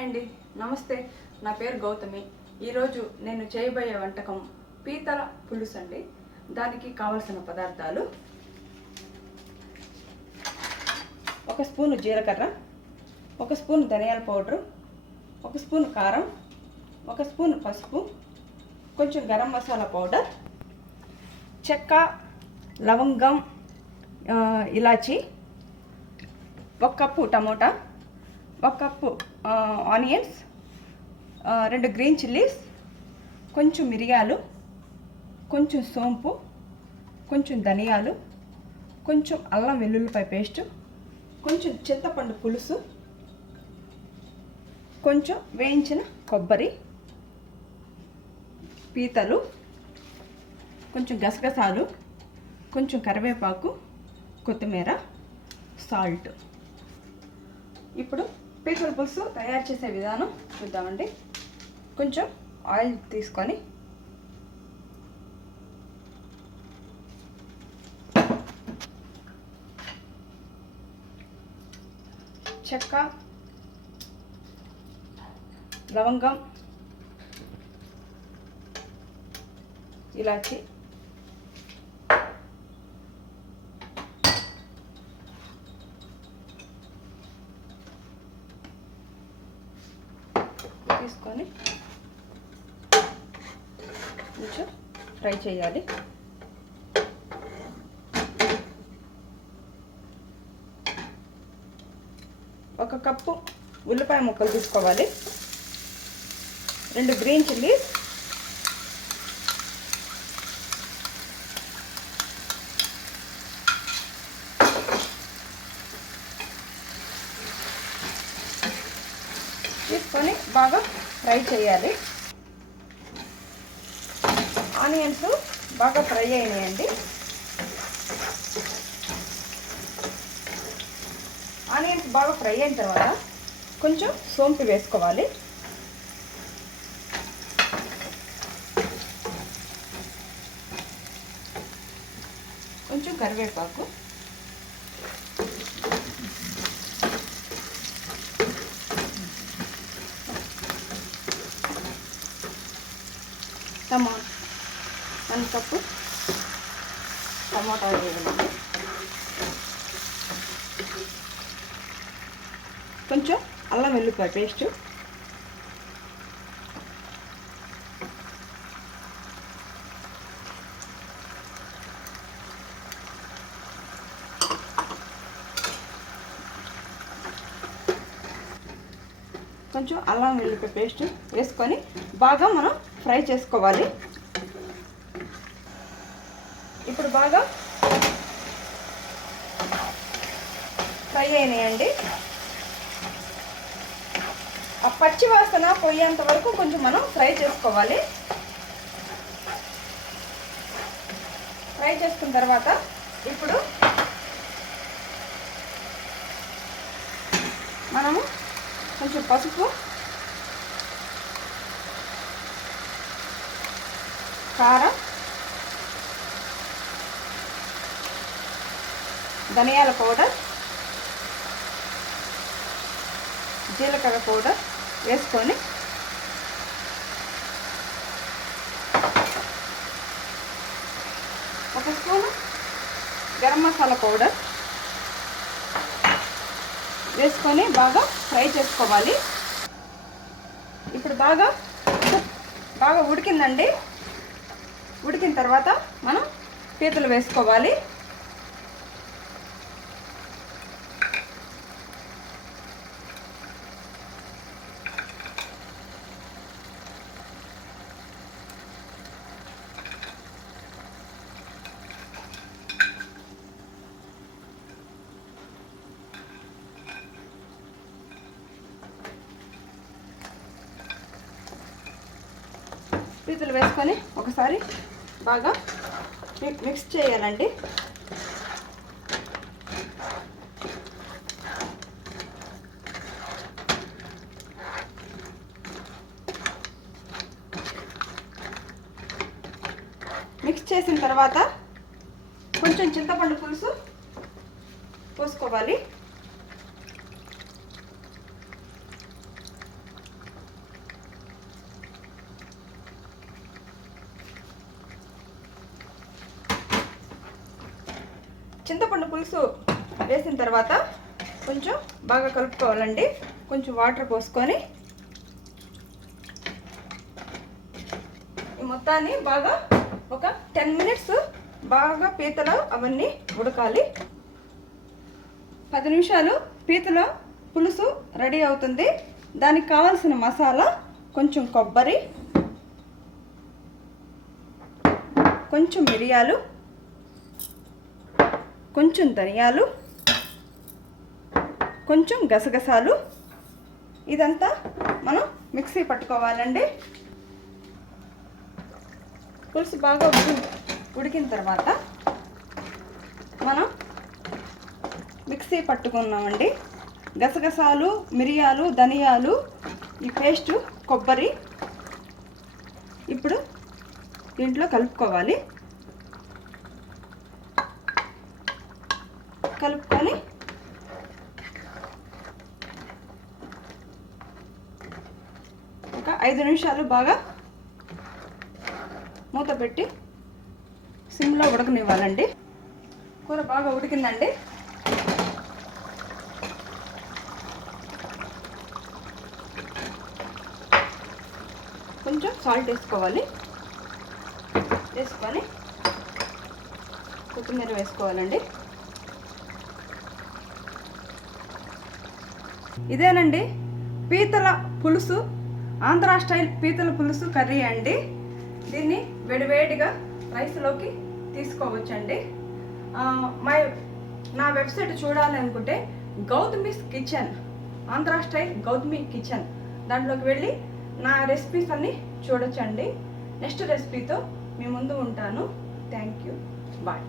Hi అండి, నమస్తే. నా పేరు గౌతమి. ఈరోజు నేను చేయబోయే వంటకం పీతల పులుసు అండి. దానికి కావలసిన పదార్థాలు: 1 స్పూను జీలకర్ర, 1 స్పూను ధనియాల పౌడరు, 1 స్పూను కారం, 1 స్పూను పసుపు, కొంచెం గరం మసాలా పౌడర్, చెక్క, లవంగం, ఇలాచి, 1 cup tomato, 1 cup onions, 2 green chillies, కొంచెం మిరియాలు, కొంచెం సోంపు, కొంచెం ధనియాలు, కొంచెం అల్లం వెల్లుల్లిపాయ పేస్టు, కొంచెం చింతపండు పులుసు, కొంచెం వేయించిన కొబ్బరి, పీతలు, కొంచెం గసగసాలు, కొంచెం కరివేపాకు, కొత్తిమీర, సాల్ట్. ఇప్పుడు పీతల పులుసు తయారు చేసే విధానం చూద్దామండి. కొంచెం ఆయిల్ తీసుకొని చెక్క, లవంగం, ఇలాచి, తీసుకొని కొంచెం ఫ్రై చేయాలి. ఒక కప్పు ఉల్లిపాయ ముక్కలు తీసుకోవాలి, 2 గ్రీన్ చిల్లీస్, తీసుకొని బాగా ఫ్రై చేయాలి. ఆనియన్స్ బాగా ఫ్రై అయినాయండి. ఆనియన్స్ బాగా ఫ్రై అయిన తర్వాత కొంచెం సోంపు వేసుకోవాలి. కొంచెం కరివేపాకు, టమాటా 1 కప్పు టమాటా వేయాలండి. కొంచెం అల్లం వెల్లుల్లిపాయ పేస్టు, కొంచెం అల్లం వెల్లుల్లిపాయ పేస్ట్ వేసుకొని బాగా మనం ఫ్రై చేసుకోవాలి. ఇప్పుడు బాగా ఫ్రై అయినాయండి. ఆ పచ్చి వాసన పోయేంత వరకు కొంచెం మనం ఫ్రై చేసుకోవాలి. ఫ్రై చేసుకున్న తర్వాత ఇప్పుడు మనము కొంచెం పసుపు, కారం, ధనియాల పౌడర్, జీలకర్ర పౌడర్ వేసుకొని ఒక స్పూను గరం మసాలా పౌడర్ వేసుకొని బాగా ఫ్రై చేసుకోవాలి. ఇప్పుడు బాగా ఉడికిందండి. ఉడికిన తర్వాత మనం పీతలు వేసుకోవాలి. పీతలు వేసుకొని ఒకసారి బాగా మిక్స్ చేయాలండి. మిక్స్ చేసిన తర్వాత కొంచెం చింతపండు పులుసు పోసుకోవాలి. చింతపండు పులుసు వేసిన తర్వాత కొంచెం బాగా కలుపుకోవాలండి. కొంచెం వాటర్ పోసుకొని ఈ మొత్తాన్ని బాగా ఒక 10 మినిట్స్ బాగా పీతలో అవన్నీ ఉడకాలి. 10 నిమిషాలు పీతల పులుసు రెడీ అవుతుంది. దానికి కావాల్సిన మసాలా కొంచెం కొబ్బరి, కొంచెం మిరియాలు, కొంచెం ధనియాలు, కొంచెం గసగసాలు, ఇదంతా మనం మిక్సీ పట్టుకోవాలండి. పులుసు బాగా ఉడికిన తర్వాత మనం మిక్సీ పట్టుకున్నామండి. గసగసాలు, మిరియాలు, ధనియాలు, ఈ పేస్టు, కొబ్బరి ఇప్పుడు దీంట్లో కలుపుకోవాలి. కలుపుకొని ఒక 5 నిమిషాలు బాగా మూత పెట్టి సిమ్లో ఉడకనివ్వాలండి. కూర బాగా ఉడికిందండి. కొంచెం సాల్ట్ వేసుకోవాలి. వేసుకొని కొత్తిమీర వేసుకోవాలండి. ఇదేనండి పీతల పులుసు, ఆంధ్రా స్టైల్ పీతల పులుసు కర్రీ అండి. దీన్ని వేడివేడిగా రైస్లోకి తీసుకోవచ్చండి. నా వెబ్సైట్ చూడాలి అనుకుంటే Gautami's kitchen, Andhra style Gautami kitchen, దాంట్లోకి వెళ్ళి నా రెసిపీస్ అన్నీ చూడొచ్చండి. నెక్స్ట్ రెసిపీతో మీ ముందు ఉంటాను. Thank you. బాయ్.